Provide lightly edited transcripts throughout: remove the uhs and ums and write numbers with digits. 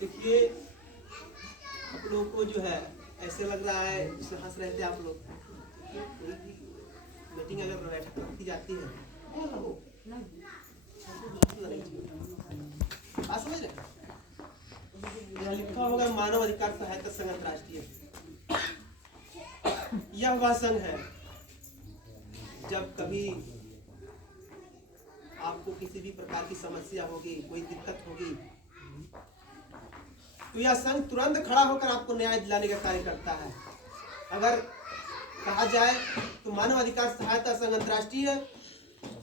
देखिए, आप लोगों को जो है ऐसे लग रहा है जैसे हंस रहे थे आप लोग। कोई भी मीटिंग अगर बैठक रखी जाती है बात समझ रहे, यहाँ लिखा होगा मानव अधिकार सहायता संघ अंतर्राष्ट्रीय। यह वह संघ है जब कभी आपको किसी भी प्रकार की समस्या होगी, कोई दिक्कत होगी, तो यह संघ तुरंत खड़ा होकर आपको न्याय दिलाने का कार्य करता है। अगर कहा जाए तो मानव अधिकार सहायता संघ अंतर्राष्ट्रीय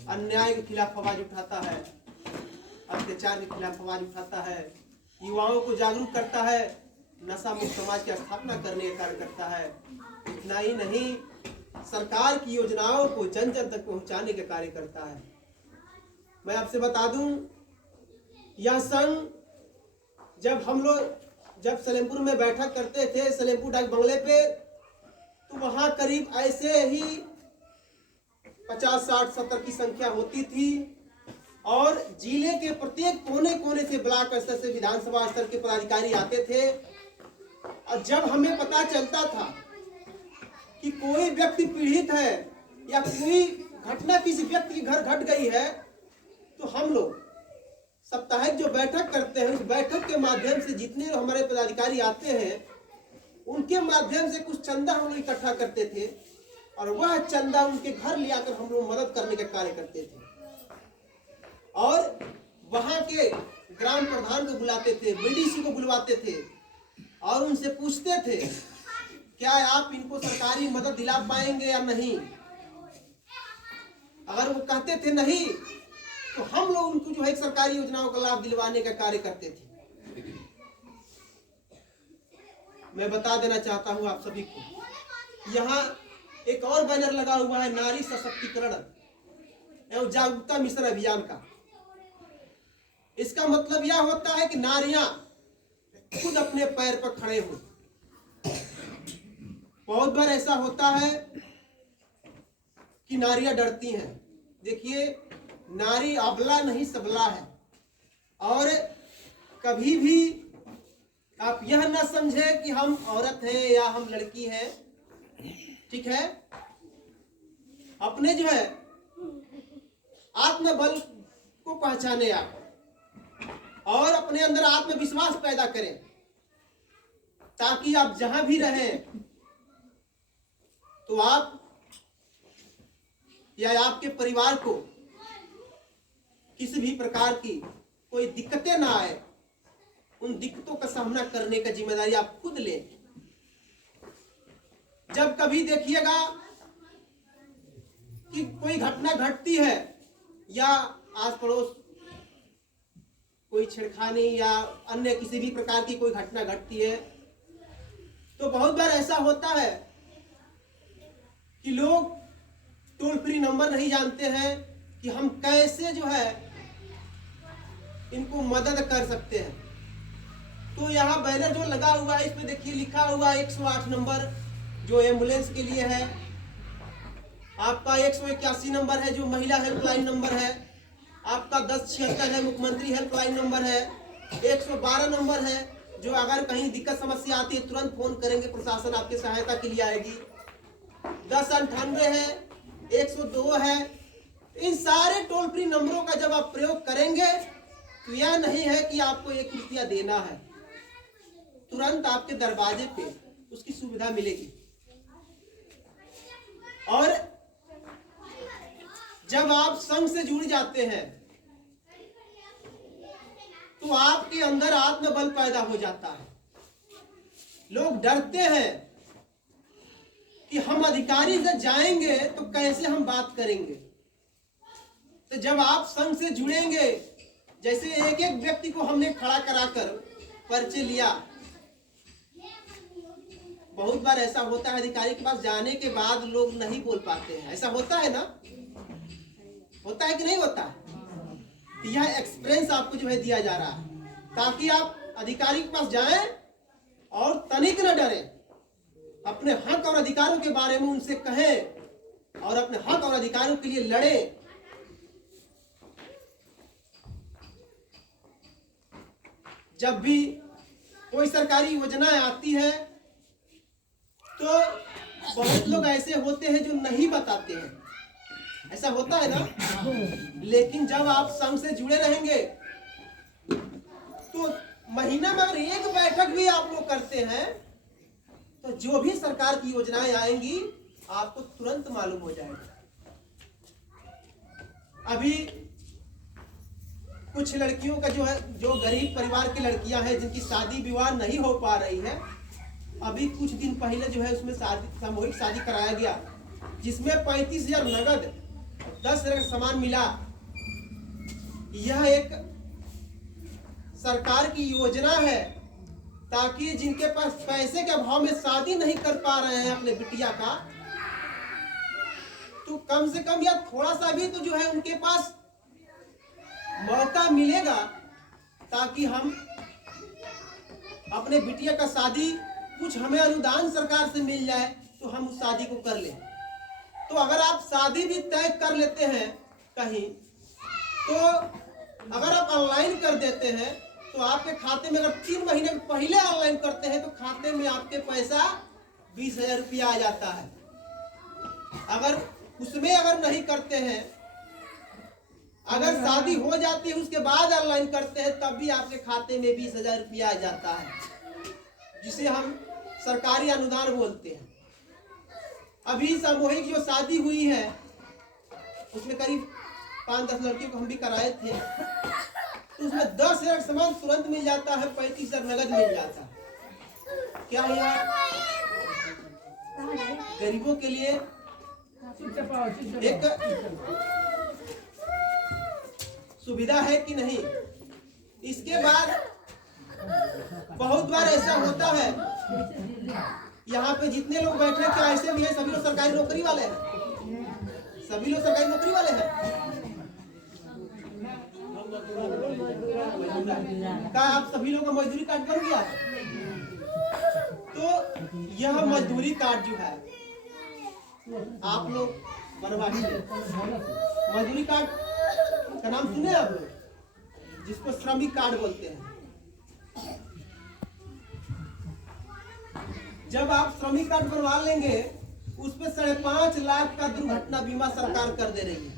अन्याय के खिलाफ आवाज उठाता है, अत्याचार के खिलाफ आवाज उठाता है, युवाओं को जागरूक करता है, नशा मुक्त समाज की स्थापना करने का कार्य करता है। इतना ही नहीं, सरकार की योजनाओं को जन जन तक पहुंचाने का कार्य करता है। मैं आपसे बता दूं, यह संघ जब सलेमपुर में बैठक करते थे, सलेमपुर डाक बंगले पे, तो वहां करीब ऐसे ही 50, 60, 70 की संख्या होती थी और जिले के प्रत्येक कोने कोने से, ब्लॉक स्तर से, विधानसभा स्तर के पदाधिकारी आते थे। और जब हमें पता चलता था कि कोई व्यक्ति पीड़ित है या कोई घटना किसी व्यक्ति के घर घट गई है, तो हम लोग साप्ताहिक जो बैठक करते हैं, उस बैठक के माध्यम से जितने हमारे पदाधिकारी आते हैं, उनके माध्यम से कुछ चंदा हम लोग इकट्ठा करते थे और वह चंदा उनके घर ले आकर हम लोग मदद करने का कार्य करते थे। और वहां के ग्राम प्रधान को बुलाते थे, बीडीसी को बुलवाते थे और उनसे पूछते थे क्या आप इनको सरकारी मदद दिला पाएंगे या नहीं। अगर वो कहते थे नहीं, तो हम लोग उनको जो है सरकारी योजनाओं का लाभ दिलवाने का कार्य करते थे। मैं बता देना चाहता हूं आप सभी को, यहाँ एक और बैनर लगा हुआ है नारी सशक्तिकरण एवं जागरूकता मिशन अभियान का। इसका मतलब यह होता है कि नारियां खुद अपने पैर पर खड़े हो। बहुत बार ऐसा होता है कि नारियां डरती हैं। देखिए, नारी अबला नहीं सबला है, और कभी भी आप यह न समझे कि हम औरत हैं या हम लड़की हैं, ठीक है। अपने जो है आत्मबल को पहचाने आप और अपने अंदर आत्मविश्वास पैदा करें, ताकि आप जहां भी रहें तो आप या आपके परिवार को किसी भी प्रकार की कोई दिक्कतें ना आए। उन दिक्कतों का सामना करने का जिम्मेदारी आप खुद लें। जब कभी देखिएगा कि कोई घटना घटती है या आस पड़ोस कोई छेड़खानी या अन्य किसी भी प्रकार की कोई घटना घटती है, तो बहुत बार ऐसा होता है कि लोग टोल फ्री नंबर नहीं जानते हैं कि हम कैसे जो है इनको मदद कर सकते हैं। तो यहाँ बैनर जो लगा हुआ है, इसमें देखिए लिखा हुआ है 108 नंबर जो एम्बुलेंस के लिए है, आपका 181 नंबर है जो महिला हेल्पलाइन नंबर है, आपका 1076 है मुख्यमंत्री हेल्पलाइन नंबर है, 112 नंबर है जो अगर कहीं दिक्कत समस्या आती है तुरंत फोन करेंगे, प्रशासन आपकी सहायता के लिए आएगी, 1098 है, 102 है। इन सारे टोल फ्री नंबरों का जब आप प्रयोग करेंगे तो यह नहीं है कि आपको 1 रुपया देना है, तुरंत आपके दरवाजे पे उसकी सुविधा मिलेगी। और जब आप संघ से जुड़ जाते हैं तो आपके अंदर आत्मबल पैदा हो जाता है। लोग डरते हैं कि हम अधिकारी से जाएंगे तो कैसे हम बात करेंगे। तो जब आप संघ से जुड़ेंगे, जैसे एक एक व्यक्ति को हमने खड़ा कराकर परिचय लिया, बहुत बार ऐसा होता है अधिकारी के पास जाने के बाद लोग नहीं बोल पाते हैं, ऐसा होता है ना, होता है कि नहीं होता है। तो यह एक्सपीरियंस आपको जो है दिया जा रहा है ताकि आप अधिकारी के पास जाएं और तनिक न डरें, अपने हक और अधिकारों के बारे में उनसे कहें और अपने हक और अधिकारों के लिए लड़ें। जब भी कोई सरकारी योजना आती है तो बहुत लोग ऐसे होते हैं जो नहीं बताते हैं, ऐसा होता है ना। लेकिन जब आप संघ से जुड़े रहेंगे तो महीना में अगर एक बैठक भी आप लोग करते हैं तो जो भी सरकार की योजनाएं आएंगी आपको तुरंत मालूम हो जाएगा। अभी कुछ लड़कियों का जो है, जो गरीब परिवार की लड़कियां हैं जिनकी शादी विवाह नहीं हो पा रही है, अभी कुछ दिन पहले जो है उसमें सामूहिक शादी कराया गया, जिसमें 35,000 नगद 10 रंग सामान मिला। यह एक सरकार की योजना है ताकि जिनके पास पैसे के अभाव में शादी नहीं कर पा रहे हैं अपने बिटिया का, तो कम से कम या थोड़ा सा भी तो जो है उनके पास मौका मिलेगा ताकि हम अपने बिटिया का शादी, कुछ हमें अनुदान सरकार से मिल जाए तो हम उस शादी को कर लें। तो अगर आप शादी भी तय कर लेते हैं कहीं, तो अगर आप ऑनलाइन कर देते हैं तो आपके खाते में, अगर 3 महीने पहले ऑनलाइन करते हैं तो खाते में आपके पैसा 20,000 रुपया आ जाता है। अगर उसमें अगर नहीं करते हैं, अगर शादी हो जाती है उसके बाद ऑनलाइन करते हैं, तब भी आपके खाते में 20,000 रुपया आ जाता है, जिसे हम सरकारी अनुदान बोलते हैं। अभी सामूहिक जो शादी हुई है उसमें करीब 5-10 लड़कियों को हम भी कराए थे, तो उसमें 10,000 सामान तुरंत मिल जाता है, 35,000 नगद मिल जाता है। क्या हुआ? गरीबों के लिए एक सुविधा है कि नहीं। इसके बाद बहुत बार ऐसा होता है, यहाँ पे जितने लोग बैठे हैं क्या ऐसे भी हैं सभी लोग सरकारी नौकरी वाले हैं? सभी लोग सरकारी नौकरी वाले हैं? क्या आप सभी लोग का मजदूरी कार्ड बन गया? तो यह मजदूरी कार्ड जो है आप लोग बनवा लीजिए। मजदूरी कार्ड का नाम सुने आप लोग, जिसको श्रमिक कार्ड बोलते हैं। जब आप श्रमिक कार्ड बनवा लेंगे, उसपे 5.5 लाख का दुर्घटना बीमा सरकार कर दे रही है।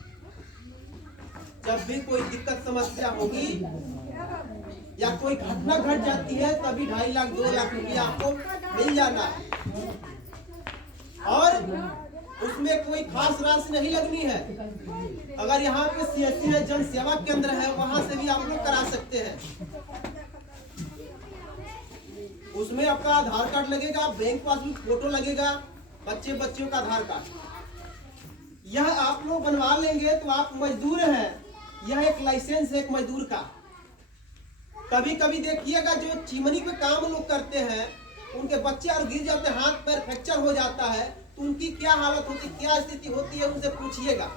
जब भी कोई दिक्कत समस्या होगी या कोई घटना घट जाती है, तभी 2.5 लाख 2 लाख रुपया आपको मिल जाना है। और उसमें कोई खास राशि नहीं लगनी है। अगर यहाँ पे CSC है, जन सेवा केंद्र है, वहां से भी आप लोग करा सकते हैं। उसमें आपका आधार कार्ड लगेगा, बैंक पासबुक फोटो लगेगा, बच्चों का आधार कार्ड। यह आप लोग बनवा लेंगे तो आप मजदूर हैं। यह एक लाइसेंस है एक मजदूर का। कभी कभी देखिएगा जो चिमनी पे काम लोग करते हैं, उनके बच्चे और गिर जाते हैं, हाथ पैर फ्रैक्चर हो जाता है, तो उनकी क्या हालत होती, क्या स्थिति होती है, उनसे पूछिएगा।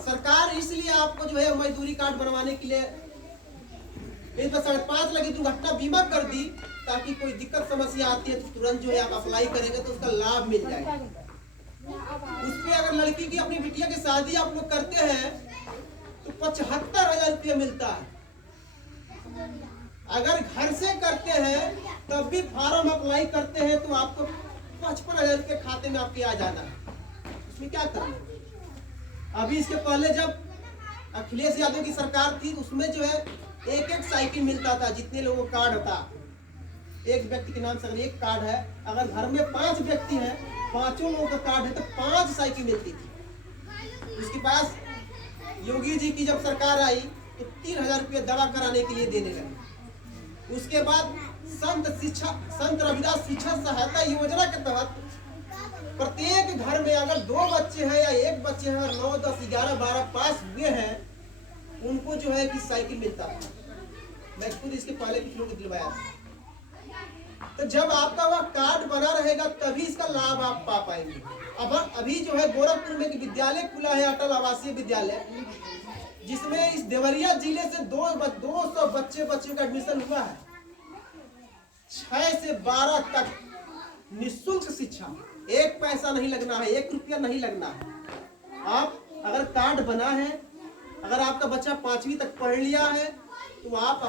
सरकार इसलिए आपको जो है मजदूरी कार्ड बनवाने के लिए इस पर 5.5 लाख की दुर्घटना बीमा कर दी, ताकि कोई दिक्कत समस्या आती है तो तुरंत जो है आप अप्लाई करेंगे तो उसका लाभ मिल जाएगा। उसमें अगर लड़की की अपनी बिटिया की शादी आप लोग करते हैं तो 75,000 रुपया मिलता है। अगर घर से करते हैं तब भी फॉर्म अप्लाई करते हैं तो आपको 55,000 रुपये खाते में आपके आ जाना है। उसमें क्या करना। अभी इसके पहले जब अखिलेश यादव की सरकार थी, उसमें जो है एक साइकिल मिलता था, जितने लोगों का कार्ड था। एक व्यक्ति के नाम से अगर एक कार्ड है, अगर घर में 5 व्यक्ति हैं, 5 लोगों का कार्ड है तो 5 साइकिल मिलती थी। उसके पास योगी जी की जब सरकार आई तो 3,000 रुपये दवा कराने के लिए देने लगे। उसके बाद संत रविदास शिक्षा सहायता योजना के तहत प्रत्येक घर में अगर 2 बच्चे हैं या 1 बच्चे हैं, और 9, 10, 11, 12 पास हुए हैं, उनको जो है कि साइकिल मिलता है। मैं खुद इसके पहले कुछ लोगों को दिलवाया था। तो जब आपका वह कार्ड बना रहेगा तभी इसका लाभ आप पा पाएंगे। अब अभी जो है गोरखपुर में विद्यालय खुला है, अटल आवासीय विद्यालय, जिसमें इस देवरिया जिले से 200 बच्चों का एडमिशन हुआ है। 6 से 12 तक निःशुल्क शिक्षा, 1 पैसा नहीं लगना है, 1 रुपया नहीं लगना है। आप अगर कार्ड बना है, अगर आपका बच्चा 5वीं तक पढ़ लिया है तो आप